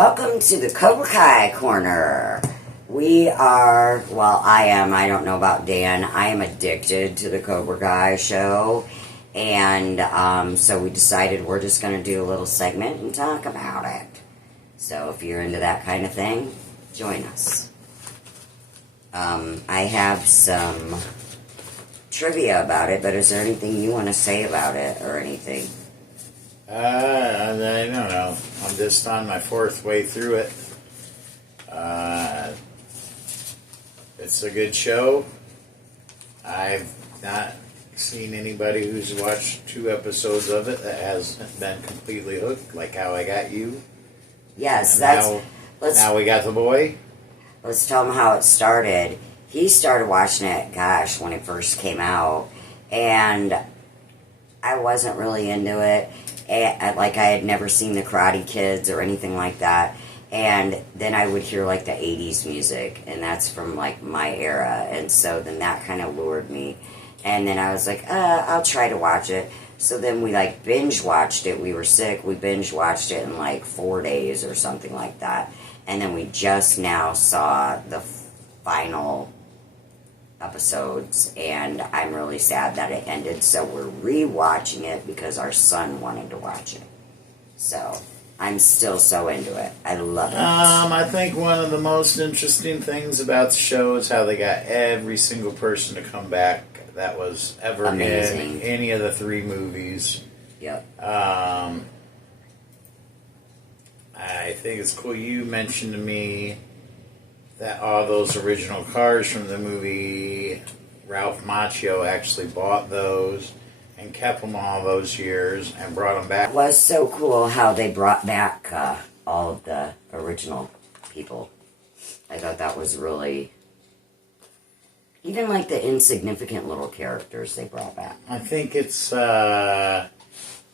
Welcome to the Cobra Kai Corner. We are, well, I don't know about Dan, I am addicted to the Cobra Kai show. And so we decided we're just going to do a little segment and talk about it. So if you're into that kind of thing, join us. I have some trivia about it, but is there anything you want to say about it or anything? I don't know. I'm just on my fourth way through it. It's a good show. I've not seen anybody who's watched 2 episodes of it that hasn't been completely hooked, like how I got you. Yes, and now we got the boy. Let's tell him how it started. He started watching it, when it first came out, and I wasn't really into it. I had never seen the Karate Kids or anything like that. And then I would hear, the 80s music, and that's from, my era. And so then that kind of lured me. And then I was like, I'll try to watch it. So then we, binge-watched it. We were sick. We binge-watched it in, 4 days or something like that. And then we just now saw the final episodes, and I'm really sad that it ended, so we're re-watching it because our son wanted to watch it. So I'm still so into it. I love it. I think one of the most interesting things about the show is how they got every single person to come back that was ever in any of the 3 movies. Yep. I think it's cool you mentioned to me that all those original cars from the movie, Ralph Macchio actually bought those and kept them all those years and brought them back. It was so cool how they brought back all of the original people. I thought that was really... Even the insignificant little characters they brought back. I think it's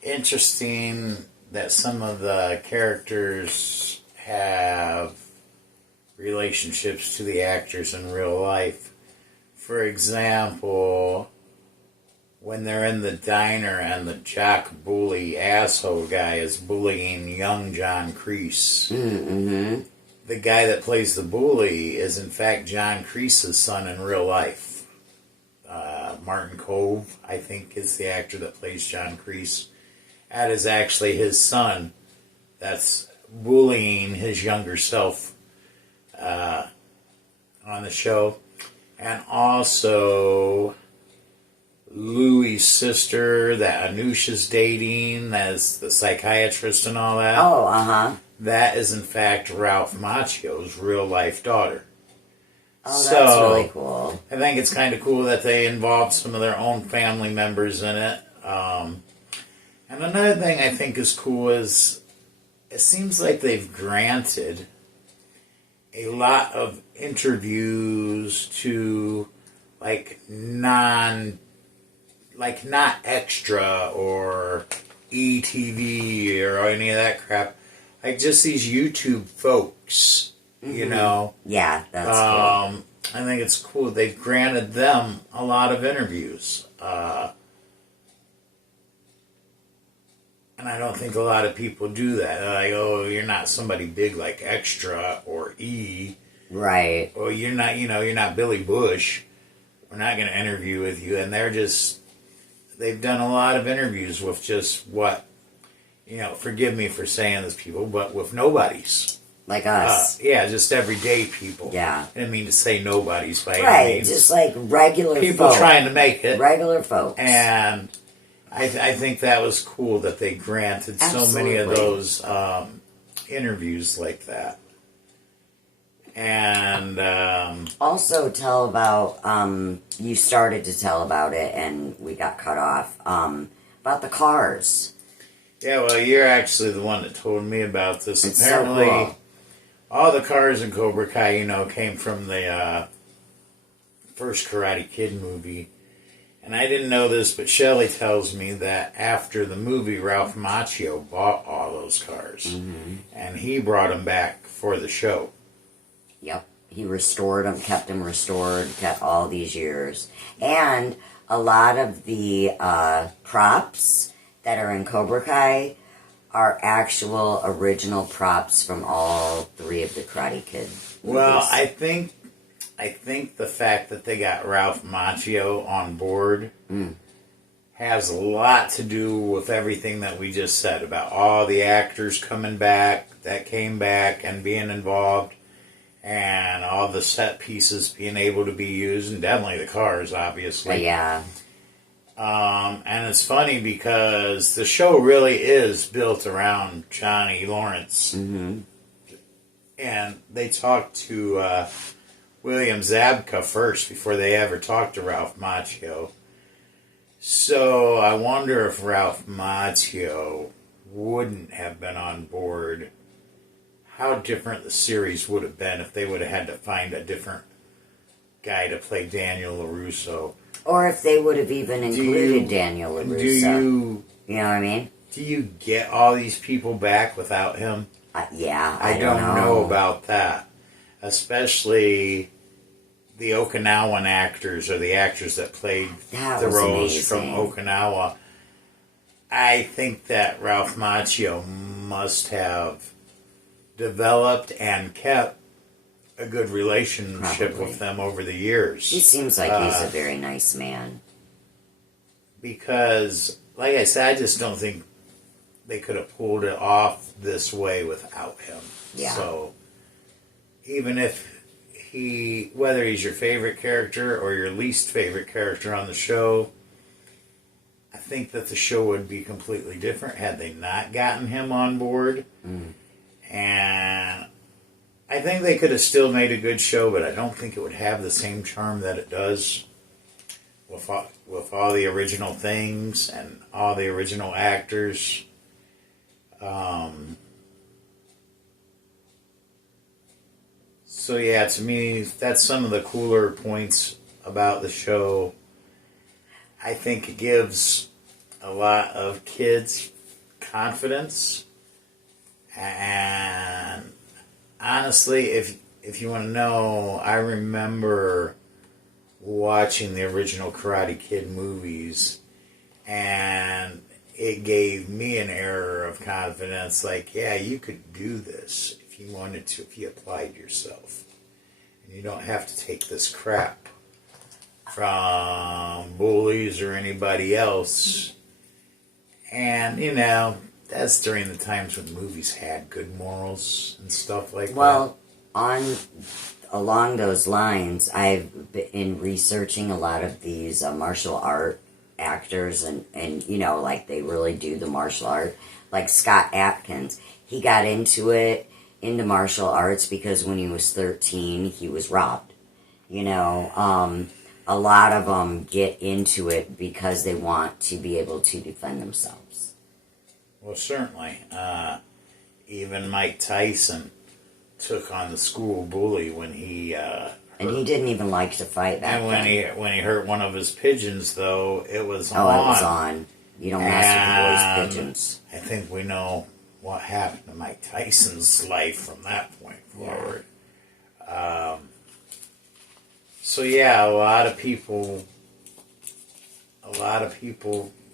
interesting that some of the characters have relationships to the actors in real life. For example, when they're in the diner and the jock bully asshole guy is bullying young John Kreese. Mm-hmm. The guy that plays the bully is in fact John Kreese's son in real life. Martin Cove, I think, is the actor that plays John Kreese. That is actually his son that's bullying his younger self on the show. And also Louis' sister that Anusha's dating as the psychiatrist and all that. Oh, uh-huh. That is in fact Ralph Macchio's real life daughter. Oh, that's really cool. I think it's kind of cool that they involved some of their own family members in it. And another thing I think is cool is it seems like they've granted a lot of interviews to not Extra or ETV or any of that crap. Just these YouTube folks, you know. Yeah, that's cool. I think it's cool. They've granted them a lot of interviews. And I don't think a lot of people do that. They're like, oh, you're not somebody big like Extra or E. Right. Or you're not Billy Bush. We're not going to interview with you. And they've done a lot of interviews with just forgive me for saying this, people, but with nobodies. Like us. Just everyday people. Yeah. I didn't mean to say nobodies by any means. Just regular people folk. Trying to make it. Regular folks. And I think that was cool that they granted so many of those interviews like that. And also tell about, you started to tell about it and we got cut off, about the cars. Yeah, well, you're actually the one that told me about this. It's apparently, so cool. All the cars in Cobra Kai, came from the first Karate Kid movie. And I didn't know this, but Shelley tells me that after the movie, Ralph Macchio bought all those cars. Mm-hmm. And he brought them back for the show. Yep. He restored them, kept them restored, kept all these years. And a lot of the props that are in Cobra Kai are actual original props from all 3 of the Karate Kid movies. Well, I think the fact that they got Ralph Macchio on board has a lot to do with everything that we just said about all the actors coming back that came back and being involved, and all the set pieces being able to be used, and definitely the cars, obviously. But yeah. And it's funny because the show really is built around Johnny Lawrence. Mm-hmm. And they talked to William Zabka first before they ever talked to Ralph Macchio. So I wonder if Ralph Macchio wouldn't have been on board, how different the series would have been if they would have had to find a different guy to play Daniel LaRusso. Or if they would have even included Daniel LaRusso. You know what I mean? Do you get all these people back without him? Yeah, I don't know about that. Especially the Okinawan actors, or the actors that played the roles from Okinawa. I think that Ralph Macchio must have developed and kept a good relationship with them over the years. He seems like he's a very nice man. Because, like I said, I just don't think they could have pulled it off this way without him. Yeah. So, even if whether he's your favorite character or your least favorite character on the show, I think that the show would be completely different had they not gotten him on board. And I think they could have still made a good show, but I don't think it would have the same charm that it does with all the original things and all the original actors. So yeah, to me, that's some of the cooler points about the show. I think it gives a lot of kids confidence, and honestly, if you want to know, I remember watching the original Karate Kid movies, and it gave me an air of confidence, like, yeah, you could do this if you wanted to, if you applied yourself. And you don't have to take this crap from bullies or anybody else. And, you know, that's during the times when movies had good morals and stuff like that. Well, along those lines, I've been researching a lot of these martial art actors, and you know, like, they really do the martial art. Like Scott Atkins, he got into martial arts because when he was 13, he was robbed. You know, a lot of them get into it because they want to be able to defend themselves. Well, certainly. Even Mike Tyson took on the school bully when he... and he didn't even like to fight back then. And when he hurt one of his pigeons, though, it was on. Oh, it was on. You don't mess with the boys' pigeons. I think we know what happened to Mike Tyson's life from that point forward. So yeah, a lot of people,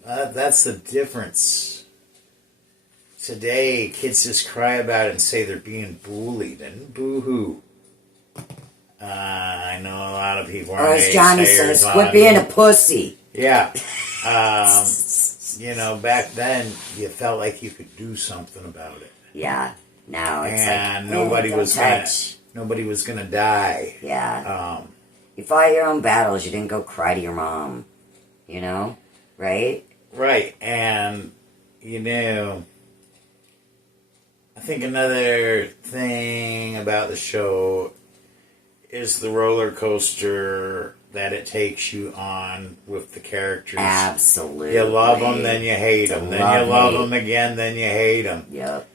that's the difference. Today, kids just cry about it and say they're being bullied, and boo-hoo. I know a lot of people are. Or as Johnny says, quit being a pussy. Yeah. You know, back then, you felt like you could do something about it. Yeah. Now it's and like, nobody was gonna die. Yeah. You fought your own battles. You didn't go cry to your mom. You know? Right? Right. And, you know, I think another thing about the show is the roller coaster that it takes you on with the characters. Absolutely. You love them, then you hate them. Then you love them again, then you hate them. Yep.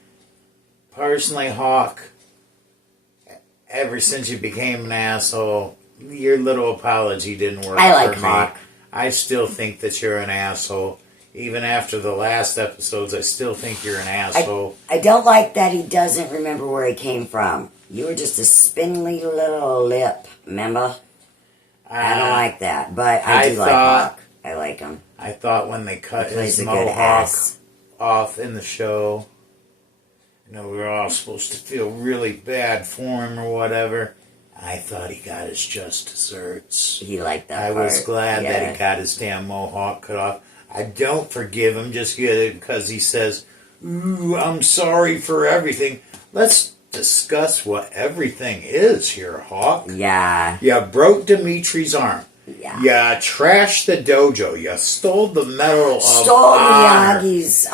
Personally, Hawk, ever since you became an asshole, your little apology didn't work I like for Hawk. me. I still think that you're an asshole. Even after the last episodes, I still think you're an asshole. I don't like that he doesn't remember where he came from. You were just a spindly little lip, remember? I don't like that, but I do like Hawk. I like him. I thought when they cut his mohawk off in the show, You know, we were all supposed to feel really bad for him or whatever. I thought he got his just desserts. He liked that I part. was glad Yeah. that he got his damn mohawk cut off. I don't forgive him just because he says, "Ooh, I'm sorry for everything." Let's discuss what everything is here, Hawk. Yeah. You broke Dimitri's arm. Yeah. You trashed the dojo. You stole the medal of Stole honor. Miyagi's,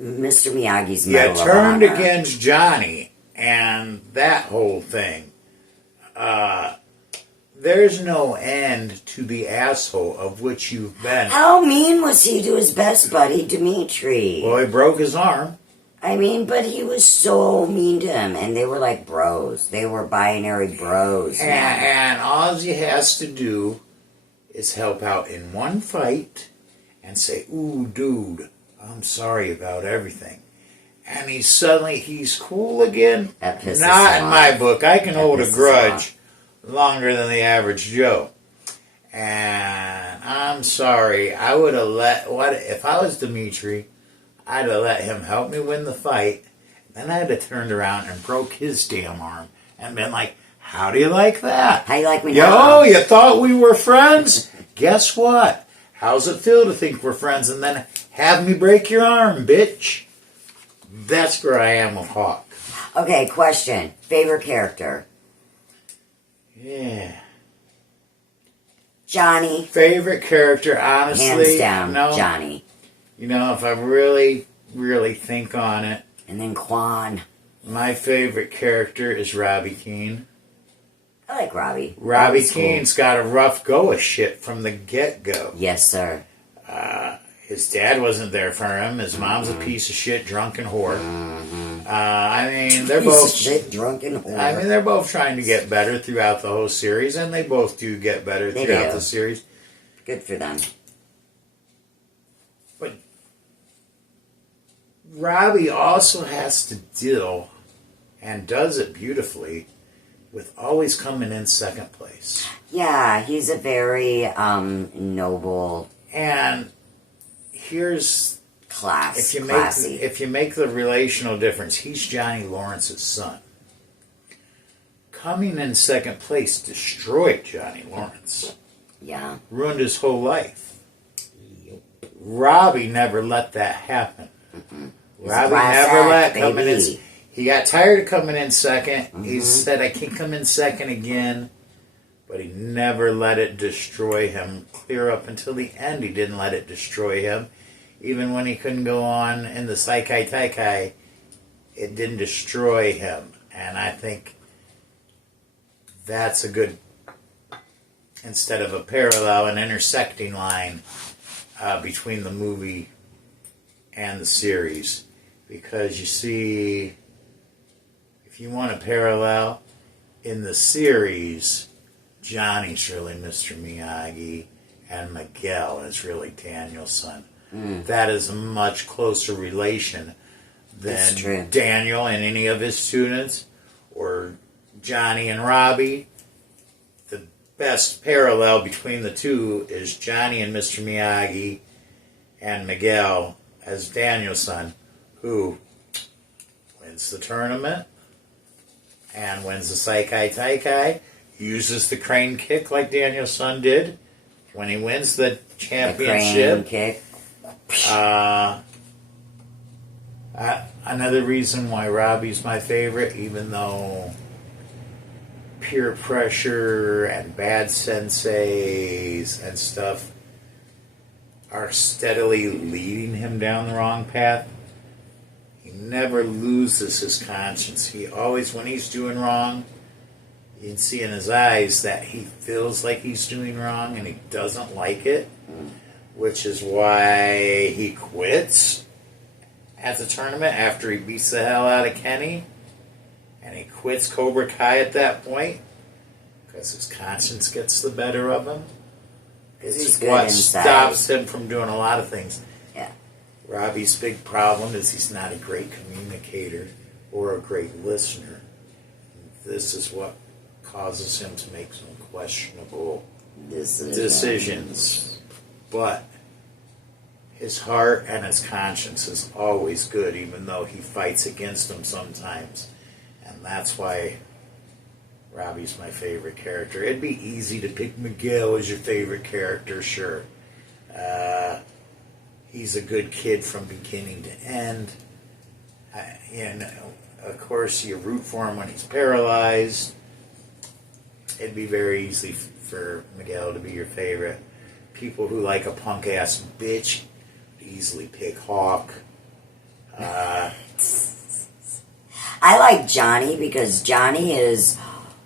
Mr. Miyagi's You medal of turned honor. against Johnny and that whole thing. There's no end to the asshole of which you've been. How mean was he to his best buddy, Dimitri? Well, he broke his arm. I mean, but he was so mean to him, and they were like bros. They were binary bros. And all he has to do is help out in one fight and say, "Ooh, dude, I'm sorry about everything." And he's cool again. That pisses Not him in off. my book. I can That hold a pisses him grudge off. longer than the average Joe. And I'm sorry. I would have if I was Dimitri, I'd have let him help me win the fight. Then I'd have turned around and broke his damn arm and been like, "How do you like that? How you like me Yo, now?" you thought we were friends? Guess what? How's it feel to think we're friends and then have me break your arm, bitch? That's where I am with Hawk. Okay, question. Favorite character? Yeah. Johnny. Favorite character, honestly. Hands down, no. Johnny. You know, if I really, really think on it, And then Quan. my favorite character is Robbie Keane. I like Robbie. Robbie Robbie's cool. Keane's got a rough go of shit from the get-go. Yes, sir. His dad wasn't there for him. His mom's a piece of shit, drunken whore. I mean, they're Piece both of shit, drunken whore. I mean, they're both trying to get better throughout the whole series, and they both do get better They throughout do. the series. Good for them. But Robbie also has to deal, and does it beautifully, with always coming in second place. Yeah, he's a very noble And here's classy. if you make the relational difference, he's Johnny Lawrence's son. Coming in second place destroyed Johnny Lawrence. Yeah. Ruined his whole life. Robbie never let that happen. Robbie class never let act, coming in. baby. He got tired of coming in second. He said, "I can't come in second again." But he never let it destroy him. Clear up until the end, he didn't let it destroy him. Even when he couldn't go on in the Saikai Taikai, it didn't destroy him. And I think that's a good, instead of a parallel, an intersecting line between the movie and the series. Because you see, if you want a parallel, in the series, Johnny's really Mr. Miyagi, and Miguel is really Daniel's son. That is a much closer relation That's than true. Daniel and any of his students, or Johnny and Robbie. The best parallel between the two is Johnny and Mr. Miyagi, and Miguel as Daniel's son, who wins the tournament and wins the Saikai Taikai, uses the crane kick like Daniel's son did when he wins the The crane championship. kick. Another reason why Robbie's my favorite, even though peer pressure and bad senseis and stuff are steadily leading him down the wrong path, he never loses his conscience. He always, when he's doing wrong, you can see in his eyes that he feels like he's doing wrong and he doesn't like it, which is why he quits at the tournament after he beats the hell out of Kenny, and he quits Cobra Kai at that point because his conscience gets the better of him. He's It's good what inside. stops him from doing a lot of things. Yeah. Robbie's big problem is he's not a great communicator or a great listener. This is what causes him to make some questionable decisions. But his heart and his conscience is always good, even though he fights against them sometimes. And that's why Robbie's my favorite character. It'd be easy to pick Miguel as your favorite character, sure. He's a good kid from beginning to end. And of course, you root for him when he's paralyzed. It'd be very easy for Miguel to be your favorite. People who like a punk ass bitch easily pick Hawk. I like Johnny because Johnny is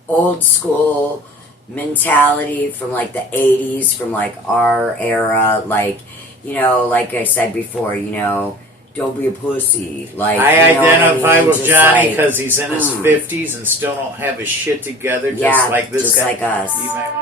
old school mentality from like the 80s, from like our era. Like, you know, like I said before, you know, don't be a pussy. Like, I you know what identify with Just Johnny like, because he's in his 50s and still don't have his shit together, just yeah, like this just guy. like us. You might